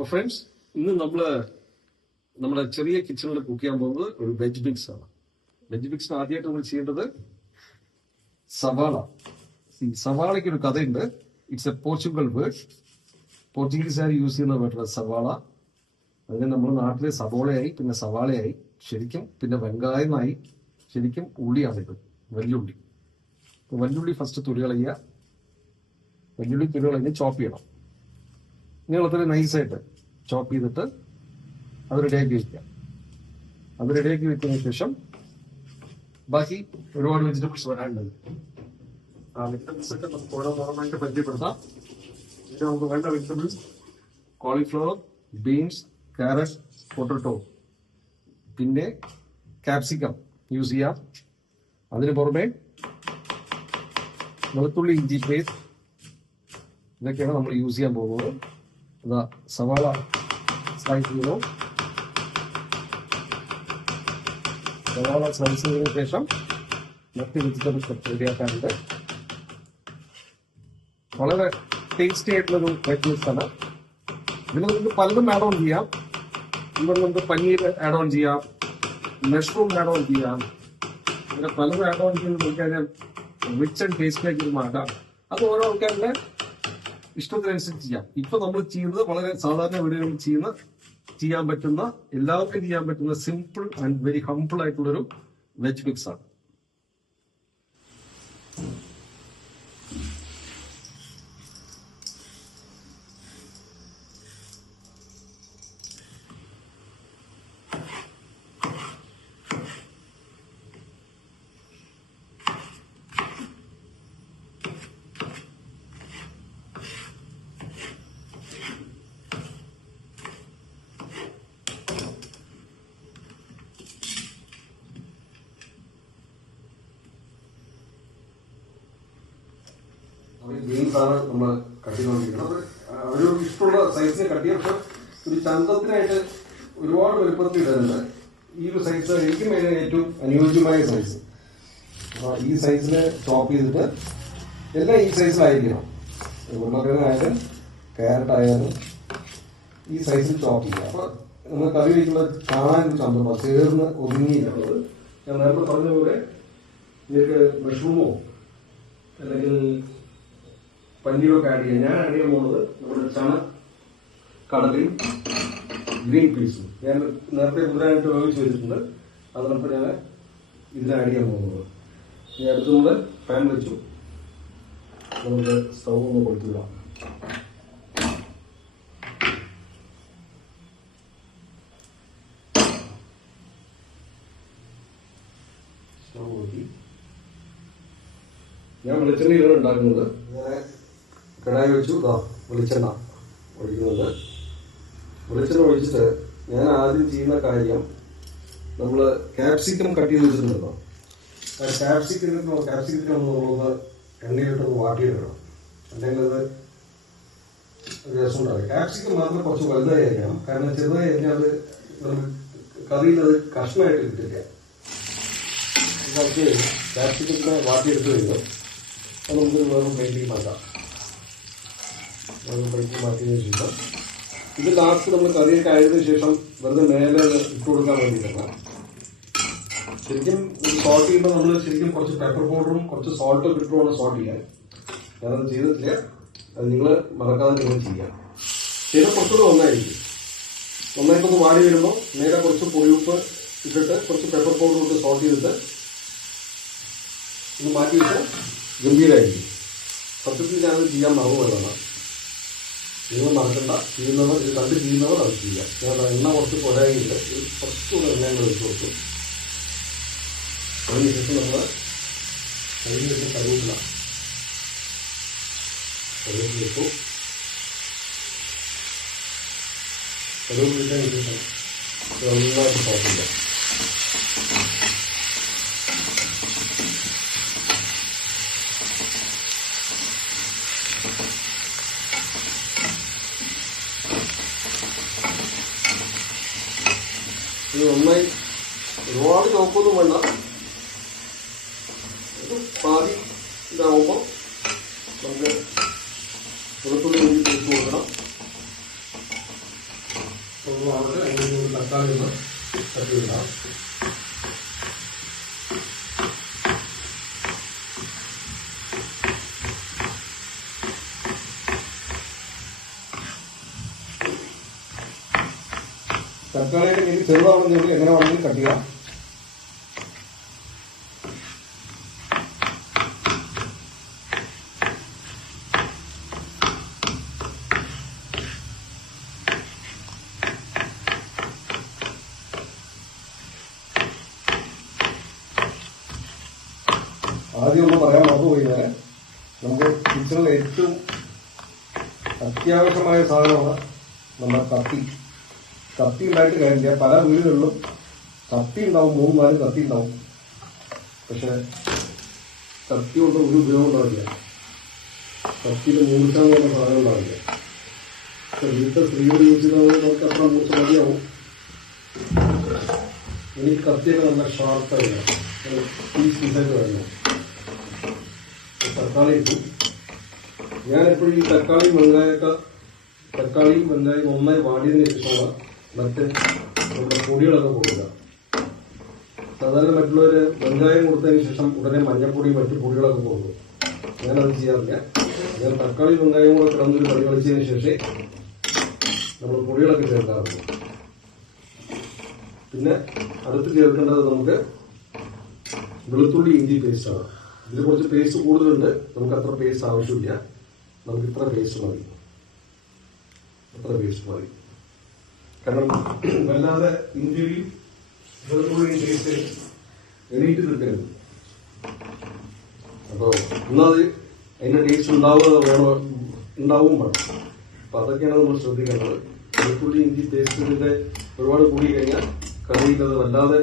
അപ്പോൾ ഫ്രണ്ട്സ്, ഇന്ന് നമ്മുടെ ചെറിയ കിച്ചണിൽ കുക്ക് ചെയ്യാൻ പോകുന്നത് ഒരു വെജ് മിക്സ് ആണ്. വെജ് മിക്സിന് ആദ്യമായിട്ട് നമ്മൾ ചെയ്യേണ്ടത് സവാള. ഈ സവാളയ്ക്ക് ഒരു കഥയുണ്ട്. It's A Portugal word. പോർച്ചുഗീസുകാർ യൂസ് ചെയ്യുന്ന വേർഡാണ് സവാള. അതിന് നമ്മുടെ നാട്ടിലെ സവോളയായി, പിന്നെ സവാളയായി, ശരിക്കും പിന്നെ വെങ്കായമായി, ശരിക്കും ഉള്ളിയാണ് ഇത്, വല്യുള്ളി. വല്യുള്ളി ഫസ്റ്റ് തുരി കളയുക. വല്യുള്ളി തുരി കളഞ്ഞ് ചോപ്പ് ചെയ്യണം. നീളത്തിൽ നൈസായിട്ട് ചോപ്പ് ചെയ്തിട്ട് അത് റെഡിയാക്കി വെക്കുക. അത് റെഡിയാക്കി വെച്ചതിന് ശേഷം ബാക്കി ഒരുപാട് വെജിറ്റബിൾസ് വരാനുണ്ട്. ആ വെജിറ്റബിൾസ് ഒക്കെ നമുക്ക് ഓരോന്നായിട്ട് പരിചയപ്പെടുത്താം. പിന്നെ നമുക്ക് വേണ്ട vegetables cauliflower, beans, carrot, potato, പിന്നെ ക്യാപ്സിക്കം യൂസ് ചെയ്യാം. അതിന് പുറമെ വെളുത്തുള്ളി, ഇഞ്ചി പേസ്റ്റ്, ഇതൊക്കെയാണ് നമ്മൾ യൂസ് ചെയ്യാൻ പോകുന്നത്. അതാ സവാള സ്ലൈസ് ചെയ്തു. സവാള സ്ലൈസ് ചെയ്തതിനു ശേഷം മറ്റ് വെജിറ്റബിൾസ് റെഡിയാക്കാറുണ്ട്. വളരെ ടേസ്റ്റി ആയിട്ടുള്ളൊരു വെജ് മിക്സ് ആണ്. ഇതിൽ നമുക്ക് പലതും ആഡ് ഓൺ ചെയ്യാം. ഇവിടെ നമുക്ക് പനീർ ആഡ് ഓൺ ചെയ്യാം, മഷ്റൂം ആഡ് ഓൺ ചെയ്യാം. അങ്ങനെ പലതും ആഡ് ഓൺ ചെയ്ത് നോക്കിയാൽ റിച്ച് ആൻഡ് ടേസ്റ്റിലേക്ക് ഇത് മാറ്റാം. അത് ഓരോ ആൾക്കാരുടെ ഇഷ്ടത്തിനനുസരിച്ച് ചെയ്യാം. ഇപ്പൊ നമ്മൾ ചെയ്യുന്നത് വളരെ സാധാരണ വീടുകളിൽ ചെയ്യാൻ പറ്റുന്ന, എല്ലാവർക്കും ചെയ്യാൻ പറ്റുന്ന സിമ്പിൾ ആൻഡ് വെരി ഹംപിൾ ആയിട്ടുള്ളൊരു വെജ് മിക്സ് ആണ്. ബീൻസ് ആണ് നമ്മൾ കട്ട് ചെയ്തുകൊണ്ടിരിക്കുന്നത്. ഒരു ഇഷ്ടമുള്ള സൈസിന് കട്ട് ചെയ്യാം. പക്ഷെ ഒരു ചന്തത്തിനായിട്ട് ഒരുപാട് വലുപ്പത്തിൽ ഇടുന്നുണ്ട്. ഈ ഒരു സൈസ് എനിക്കും ഏറ്റവും അനുയോജ്യമായ സൈസ്. ഈ സൈസിന് ചോപ്പ് ചെയ്തിട്ട് എല്ലാം ഈ സൈസിലായിരിക്കണം. ഉരുളക്കിഴങ്ങായാലും ക്യാരറ്റ് ആയാലും ഈ സൈസിൽ ചോപ്പ് ചെയ്യുക. അപ്പൊ നമ്മൾ കറി വയ്ക്കുമ്പോൾ കാണാൻ ചന്തം ചേർന്ന് ഒതുങ്ങിയിട്ടുള്ളത്. ഞാൻ നേരത്തെ പറഞ്ഞ പോലെ നിങ്ങൾക്ക് മഷ്റൂമോ അല്ലെങ്കിൽ പനീരൊക്കെ ആഡ് ചെയ്യാം. ഞാൻ ആഡ് ചെയ്യാൻ പോകുന്നത് നമ്മുടെ കടലയും ഗ്രീൻ പീസും ഞാൻ നേരത്തെ കുതിരായിട്ട് വേവിച്ച് വെച്ചിട്ടുണ്ട്. അതിനൊപ്പം ഞാൻ ഇതിൽ ആഡ് ചെയ്യാൻ പോകുന്നത്. ഇനി അടുത്ത് നമ്മൾ പാൻ വെച്ചു. നമുക്ക് സ്റ്റൗ ഒന്ന് കൊടുത്തുവിടാം. സ്റ്റൗ കൊടുത്തി ഞാൻ വെളിച്ചെണ്ണയിലാണ് ഉണ്ടാക്കുന്നത്. ഞാൻ കടായി വെച്ചു. വെളിച്ചെണ്ണ ഒഴിക്കുന്നുണ്ട്. വെളിച്ചെണ്ണ ഒഴിച്ചിട്ട് ഞാൻ ആദ്യം ചെയ്യുന്ന കാര്യം, നമ്മൾ ക്യാപ്സിക്കം കട്ട് ചെയ്ത് വെച്ചിട്ടുണ്ടല്ലോ, ക്യാപ്സിക്കത്തിന് നമ്മളൊന്ന് എണ്ണയിലിട്ടൊന്ന് വാട്ടിയെടുക്കണം. അല്ലെങ്കിൽ അത് രസം ഉണ്ടാകും. ക്യാപ്സിക്കം മാത്രം കുറച്ച് വലുതായി അരിയണം. കാരണം ചെറുതായി അരിഞ്ഞാൽ അത് നമുക്ക് കറിയിൽ അത് കഷ്ണമായിട്ട് കിട്ടില്ല. നമുക്ക് ക്യാപ്സിക്കത്തിനെ വാട്ടിയെടുത്ത് കഴിഞ്ഞാൽ അത് നമുക്കൊരു വേറെ പ്ലേറ്റിൽ മാറ്റാം. പ്ലേറ്റിൽ മാറ്റിയതിനു ശേഷം ഇത് ലാസ്റ്റ് നമ്മൾ കറിയൊക്കെ ആയതിനു ശേഷം വെറുതെ മേലെ ഇട്ട് കൊടുക്കാൻ വേണ്ടിയിട്ടാണ്. ശരിക്കും സോൾട്ട് ചെയ്യുമ്പോൾ നമ്മൾ ശരിക്കും കുറച്ച് പെപ്പർ പൗഡറും കുറച്ച് സോൾട്ടും ഇട്ട് വേണം സോൾട്ട് ചെയ്യാൻ. ഞാനത് ചെയ്തിട്ടില്ല. അത് നിങ്ങൾ മറക്കാതെ നിങ്ങൾ ചെയ്യാം. ചെയ്താൽ കുറച്ചുകൂടെ നന്നായിരിക്കും. നന്നായിട്ടൊന്ന് വാടി വരുമ്പോൾ നേരെ കുറച്ച് പൊടിയുപ്പ് ഇട്ടിട്ട് കുറച്ച് പെപ്പർ പൗഡർ ഇട്ട് സോൾട്ട് ചെയ്തിട്ട് ഇത് മാറ്റി വെച്ചാൽ ഗംഭീരമായിരിക്കും. സത്യത്തിൽ ഞാനത് ചെയ്യാൻ മറന്നുപോയതാണ്. നിങ്ങൾ മറക്കണ്ട. ചെയ്യുന്നവർ ഇത് കണ്ട് ചെയ്യുന്നവർ അത് ചെയ്യാം. ഞാൻ എണ്ണ കുറച്ച് പോരായില്ല. കുറച്ചുകൂടെ എണ്ണ ഒഴിച്ചു കൊടുത്തു. അതിനുശേഷം നമ്മൾ കറിവേപ്പില ഇട്ടു. കറിവേപ്പിലതിന് ശേഷം നന്നായിട്ട് സോപ്പില്ല. ഇത് നന്നായി ഒരുപാട് നോക്കൊന്നും വേണ്ട. ഇത് പാതി ഇതാവുമ്പോൾ നമുക്ക് വെളുത്തുള്ളി ഇഞ്ചി പേസ്റ്റ് കൊടുക്കണം. വളരെ അതിന് തക്കാളി ഒന്ന് തട്ടിയിടാം. തക്കാളിയുടെ എനിക്ക് ചെറുതാണെന്നുണ്ടെങ്കിൽ എങ്ങനെ വേണമെങ്കിലും കട്ട് ചെയ്യാം. ആദ്യം ഒന്ന് പറയാൻ മറന്നുപോയി ഞാൻ, നമുക്ക് കിച്ചണിൽ ഏറ്റവും അത്യാവശ്യമായ സാധനമാണ് നമ്മുടെ കത്തി. കത്തി ഉണ്ടായിട്ട് കഴിഞ്ഞാൽ പല വീടുകളിലും കത്തി ഉണ്ടാവും, 3-4 കത്തി ഉണ്ടാവും. പക്ഷെ കത്തി കൊണ്ട് ഒരു ഉപയോഗം ഉണ്ടാവില്ല. കത്തിയിൽ മൂർച്ചാന്ന് പറഞ്ഞ സാധനം ഉണ്ടാവില്ല. വീട്ടിൽ സ്ത്രീകൾ യൂസ് ചെയ്യുന്നത് നമുക്ക് അത്ര മൂർച്ച മതിയാവും. എനിക്ക് കത്തിയൊക്കെ നല്ല ഷാർപ്പായി പീസായിട്ട് വരണം. തക്കാളി ഇട്ടു. ഞാനെപ്പോഴും ഈ തക്കാളിയും വെങ്കായം നന്നായി വാടിയതിന് ശേഷമാണ് മറ്റ് നമ്മുടെ പൊടികളൊക്കെ കൊടുക്കുക. സാധാരണ മറ്റുള്ളവർ വെങ്കായം കൊടുത്തതിന് ശേഷം ഉടനെ മഞ്ഞപ്പൊടി മറ്റു പൊടികളൊക്കെ കൊടുക്കും. ഞാനത് ചെയ്യാറില്ല. ഞാൻ തക്കാളി വെങ്കായം കൂടെ കിടന്നൊരു കളി കളിച്ചതിന് ശേഷം നമ്മൾ പൊടികളൊക്കെ ചേർക്കാറുണ്ട്. പിന്നെ അടുത്ത് ചേർക്കേണ്ടത് നമുക്ക് വെളുത്തുള്ളി ഇഞ്ചി പേസ്റ്റാണ്. ഇതിൽ കുറച്ച് പേസ്റ്റ് കൂടുതലുണ്ട്. നമുക്ക് അത്ര പേസ്റ്റ് ആവശ്യമില്ല. നമുക്ക് ഇത്ര പേസ്റ്റ് മതി. കാരണം വല്ലാതെ ഇഞ്ചിയും വെളുത്തുള്ളിയും പേസ്റ്റ് എണീറ്റ് നിൽക്കരുത്. അപ്പോൾ ഒന്നാമത് അതിന്റെ ടേസ്റ്റ് ഉണ്ടാവും വേണം. അപ്പൊ അതൊക്കെയാണ് നമ്മൾ ശ്രദ്ധിക്കേണ്ടത്. വെളുത്തുള്ളി ഇഞ്ചി പേസ്റ്റിന്റെ ഒരുപാട് കൂടി കഴിഞ്ഞാൽ കറിയിൽ അത് വല്ലാതെ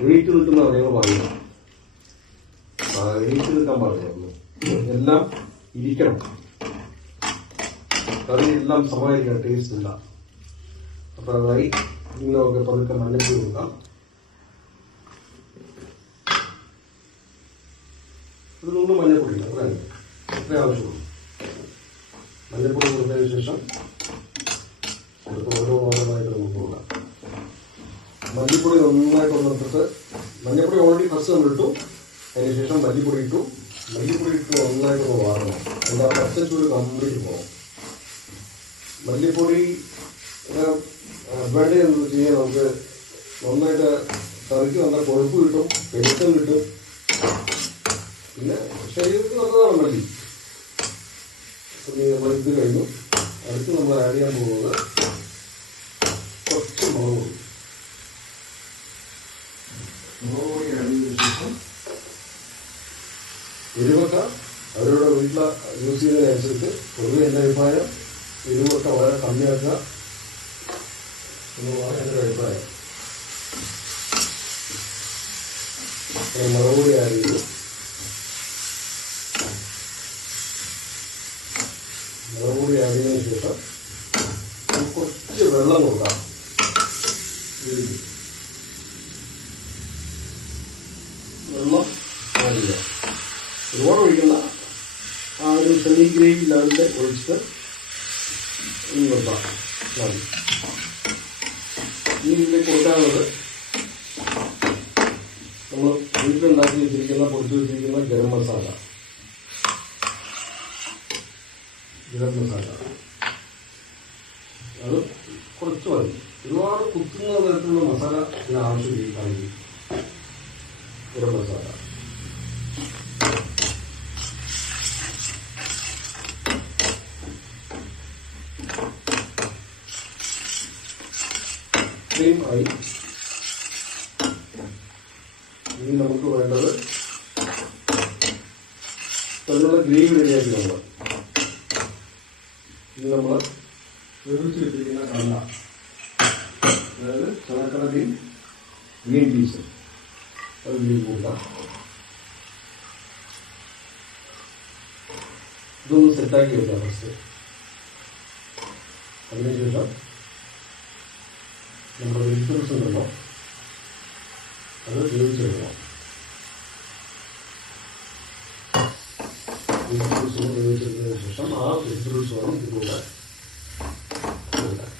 എണീറ്റ് നിൽക്കുന്ന ഞങ്ങൾ പറയുക. എണീറ്റ് നിൽക്കാൻ പാടില്ല. എല്ലാം ഇരിക്കണം. കറി എല്ലാം സമായിരിക്കണം. ടേസ്റ്റ് ഇല്ല. അപ്പൊ അതായി ഇന്നൊക്കെ പതുക്കെ മഞ്ഞപ്പൊടി കൊടുക്കാം. ഇതിലൊന്നും മഞ്ഞപ്പൊടിയില്ല. അത്രേ ആവശ്യമുള്ളൂ. മഞ്ഞപ്പൊടി കൊടുത്തതിന് ശേഷം ഓരോ ഓരോന്നായിട്ട് നമുക്ക് കൊടുക്കാം. മല്ലിപ്പൊടി നന്നായിട്ട് ഒന്നിട്ട് മഞ്ഞപ്പൊടി ഓൾറെഡി ഫസ്റ്റ് നമ്മൾ ഇട്ടു. അതിനുശേഷം മല്ലിപ്പൊടി ഇട്ടു നന്നായിട്ട് വാറണം. എന്താ പച്ചച്ചൂട് കംപ്ലീറ്റ് പോകണം. മല്ലിപ്പൊടി അഡ്വാൻറ്റേജ് എന്ന് വെച്ച് കഴിഞ്ഞാൽ നമുക്ക് നന്നായിട്ട് കറിക്ക് നല്ല കൊഴുപ്പ് കിട്ടും, പെരുക്കം കിട്ടും. പിന്നെ ശരീരത്തിന് നല്ലതാണ് മല്ലി. നമ്മൾ ഇത് കഴിഞ്ഞു. അടുത്ത് നമ്മൾ ആഡ് ചെയ്യാൻ പോകുന്നത് കുറച്ച് മുളക് പൊടി ആഡ് ചെയ്തതിനു ശേഷം എരിവൊക്കെ അവരുടെ വീട്ടിൽ യൂസ് ചെയ്യുന്നതിനനുസരിച്ച് പൊതുവെ എൻ്റെ അഭിപ്രായം എരിവൊക്കെ വളരെ കമ്മിയാക്കുക എന്നുള്ളതാണ് എൻ്റെ ഒരു അഭിപ്രായം. മുളക് പൊടി ആഡ് ചെയ്തു. മുളക് പൊടി ആഡ് ചെയ്തതിനു ശേഷം കുറച്ച് വെള്ളം കൊടുക്കാം. വെള്ളം ആഡ് ചെയ്യാം. ഒരുപാട് ഒഴിക്കുന്ന ആ ഒരു സെമി ഗ്രേവി ലെവലിൽ ഒഴിച്ചിട്ട് നിർത്താം. ഇനി ഇതിലേക്ക് കൊടുക്കാനുള്ളത് നമ്മൾ വീട്ടിലുണ്ടാക്കി വെച്ചിരിക്കുന്ന പൊടിച്ചു വെച്ചിരിക്കുന്ന ഗരം മസാല. അത് കുറച്ച് മതി. ഒരുപാട് കുത്തുന്ന തരത്തിലുള്ള മസാല ഇതിന് ആവശ്യമില്ല. കറി ഗരം മസാല ആയി. ഇനി നമുക്ക് വേണ്ടത് അതിനുള്ള ഗ്രേവി റെഡിയാക്കി നമ്മൾ വേവിച്ച് വെച്ചിരിക്കുന്ന കടല, അതായത് ചണക്കടലയും ഗ്രീൻ പീസും അത് ഗ്രേവി കൂട്ടാം. ഇതൊന്ന് സെറ്റാക്കി വെക്കാം ഫസ്റ്റ്. അതിനുശേഷം നമ്മുടെ വെജിറ്റബിൾസ് ഉണ്ടല്ലോ അത് വേവിച്ചെടുക്കണം. വെജിറ്റബിൾസ് വേവിച്ചെടുത്തതിന് ശേഷം ആ വെജിറ്റബിൾസ് വേണം ഇതിലൂടെ കൊടുക്കാൻ.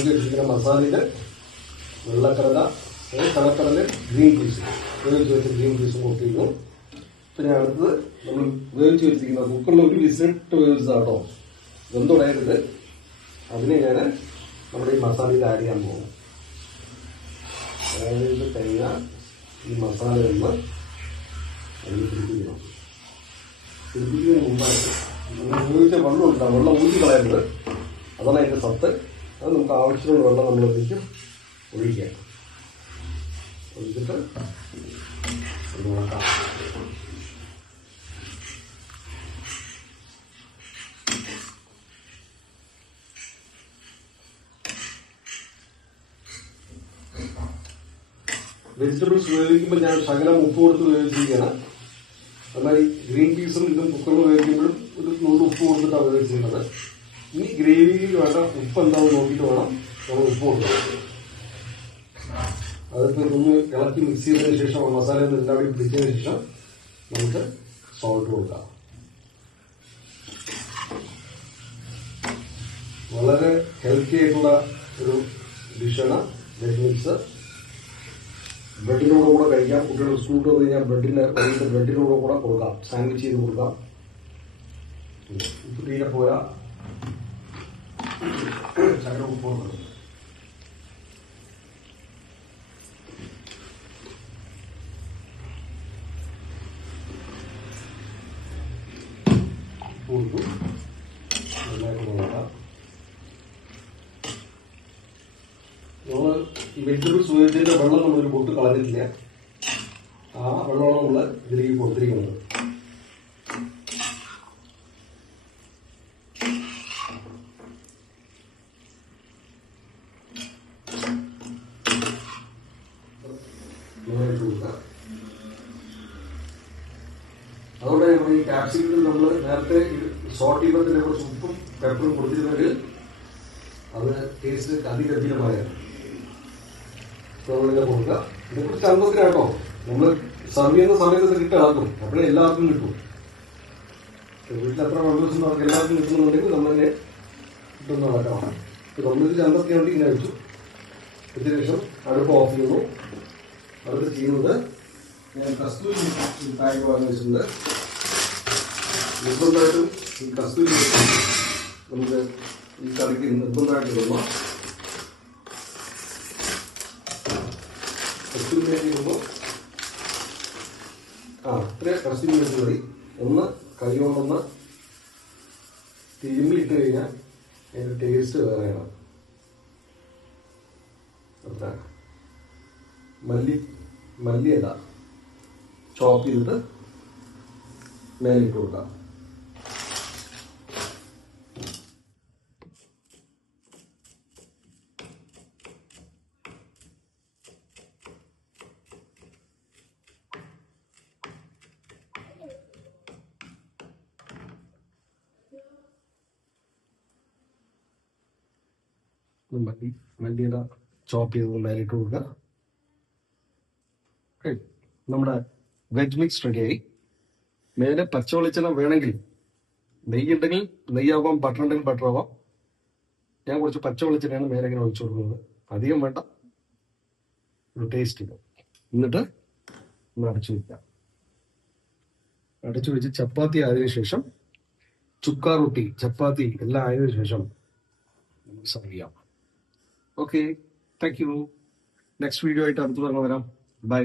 ഉണ്ടാക്കി വെച്ചിരിക്കുന്ന മസാലയില് വെള്ളക്കടല, കടക്കടല്, ഗ്രീൻ പീസ്, വേവിച്ച് വെച്ച ഗ്രീൻ പീസും കൊട്ടിയിരുന്നു. പിന്നെ അടുത്തത് നമ്മൾ വേവിച്ച് വെച്ചിരിക്കുന്ന കുക്കറിൽ ഒരു വിസിലിട്ട് വേവിച്ചതാട്ടോ, വെന്തുടയരുത്. അതിനെ ഞാൻ നമ്മുടെ ഈ മസാലയിൽ ആഡ് ചെയ്യാൻ പോകും. ആഡ് ചെയ്ത് കഴിഞ്ഞാൽ ഈ മസാല ഒന്ന് അതിൽ പിടിപ്പിക്കണം. പിടിപ്പിക്കുന്നതിന് മുമ്പായിട്ട് ഉപയോഗിച്ച വെള്ളം ഉണ്ടാകും, വെള്ളം ഊറ്റി കളയരുത്. അതാണ് അതിൻ്റെ സത്ത്. അത് നമുക്ക് ആവശ്യമുള്ള വെള്ളം നമ്മളതിലേക്ക് ഒഴിക്കാം. ഒഴിച്ചിട്ട് നോക്കാം. വെജിറ്റബിൾസ് വേവിക്കുമ്പോൾ ഞാൻ ശകലം ഉപ്പ് കൊടുത്ത് വേവിച്ചിരിക്കുകയാണ്. എന്നാൽ ഈ ഗ്രീൻ പീസും ഇതും കുക്കറിൽ വേവിക്കുമ്പോഴും ഒരു നുള്ളു ഉപ്പ് കൊടുത്തിട്ടാണ് വേവിച്ചിരുന്നത്. ഈ ഗ്രേവിയിൽ വേണ്ട ഉപ്പ് എന്താണെന്ന് നോക്കിയിട്ട് വേണം നമ്മൾ ഉപ്പ് കൊടുക്കണം. അതിപ്പോൾ ഒന്ന് ഇളക്കി മിക്സ് ചെയ്തതിന് ശേഷം മസാല എല്ലാവരും പിടിച്ചതിന് ശേഷം നമുക്ക് സോൾട്ട് കൊടുക്കാം. വളരെ ഹെൽത്തി ആയിട്ടുള്ള ഒരു ഡിഷാണ് വെജ് മിക്സ്. ബ്രെഡിനോട് കൂടെ കഴിക്കാം. കുട്ടികൾ സ്കൂളിൽ വന്നു കഴിഞ്ഞാൽ ബ്രെഡിനോട് കൂടെ കൊടുക്കാം, സാൻഡ്വിച്ച് ചെയ്ത് കൊടുക്കാം. ഉപ്പ് തീരെ പോരാ, ശകലം ഉപ്പ് കൊടുക്കണം. ഉപ്പ് നന്നായിട്ട് നോക്കാം. നമ്മൾ ഈ വെജിറ്റബിൾസ് ഉപയോഗിച്ചതിന്റെ വെള്ളം നമ്മളൊരു പൊട്ട് കളഞ്ഞിട്ടില്ല. ആ വെള്ളമാണ് നമ്മൾ ഇതിലേക്ക് കൊടുത്തിരിക്കുന്നത്. അതുകൊണ്ട് നമ്മൾ ഈ ക്യാപ്സിക്കത്തിൽ നമ്മൾ നേരത്തെ സോട്ട് ചെയ്യുന്നതിനെ കുറച്ച് ഉപ്പും പെപ്പറും കൊടുത്തിരുന്നെങ്കിൽ അത് ടേസ്റ്റ് അതിഗംഭീരമായാണ്. നമ്മളിങ്ങനെ കൊടുക്കുക. ഇതിനെക്കുറിച്ച് ചന്തത്തിനാട്ടോ നമ്മൾ സർവ് ചെയ്യുന്ന സമയത്ത് കിട്ടാക്കും, അപ്പോഴേ എല്ലാവർക്കും കിട്ടും. വീട്ടിൽ എത്ര മെമ്പേഴ്സ് ഉണ്ടോ അവർക്ക് എല്ലാവർക്കും കിട്ടുന്നുണ്ടെങ്കിൽ നമ്മളതിനെ കിട്ടുന്നതാണ് കേട്ടോ. നമ്മളിത് ചന്തത്തിന് വേണ്ടി ഇങ്ങനെ വെച്ചു. ഇതിന് ശേഷം അടുപ്പ് ഓഫ് ചെയ്യുന്നു. അടുത്ത് ചെയ്യുന്നത് ഞാൻ കസ്തൂരി പാക്ക് വാങ്ങി വെച്ചിട്ടുണ്ട്. നിർബന്ധമായിട്ടും ഈ കസ്തൂരി നമുക്ക് ഈ കറിക്ക് നിർബന്ധമായിട്ട് ഇടുമ്പോൾ കസ്തൂരി മേത്തി ഇടുമ്പോൾ ഇത്രയും കസ്തൂരി മേത്തി മതി. ഒന്ന് കൈ കൊണ്ടൊന്ന് തിരുമ്മിയിട്ട് കഴിഞ്ഞാൽ അതിൻ്റെ ടേസ്റ്റ് വേറെയാണ്. അത്ര മല്ലിയില ചോപ്പ് ചെയ്തിട്ട് മേലിട്ട് കൊടുക്കാം. മല്ലിയില ചോപ്പ് ചെയ്ത് മേലിട്ട് കൊടുക്കുക. നമ്മുടെ വെജ് മിക്സ് റെഡിയായി. മേലെ പച്ച വെളിച്ചെണ്ണ വേണമെങ്കിൽ, നെയ്യുണ്ടെങ്കിൽ നെയ്യാവാം, ബട്ടർ ഉണ്ടെങ്കിൽ ബട്ടർ ആവാം. ഞാൻ കുറച്ച് പച്ച വെളിച്ചെണ്ണയാണ് മേലെ ഇങ്ങനെ ഒഴിച്ചു കൊടുക്കുന്നത്. അധികം വേണ്ട, ഒരു ടേസ്റ്റ് ഇല്ല. എന്നിട്ട് ഒന്ന് അടച്ചു വയ്ക്കാം. അടച്ചു വെച്ച് ചപ്പാത്തി ആയതിനു ശേഷം, ചുക്ക റൊട്ടി, ചപ്പാത്തി എല്ലാം ആയതിനു ശേഷം നമുക്ക് സർവ് ചെയ്യാം. Okay, thank you. Next video ആയിട്ട് അടുത്ത് വരാം. ബൈ.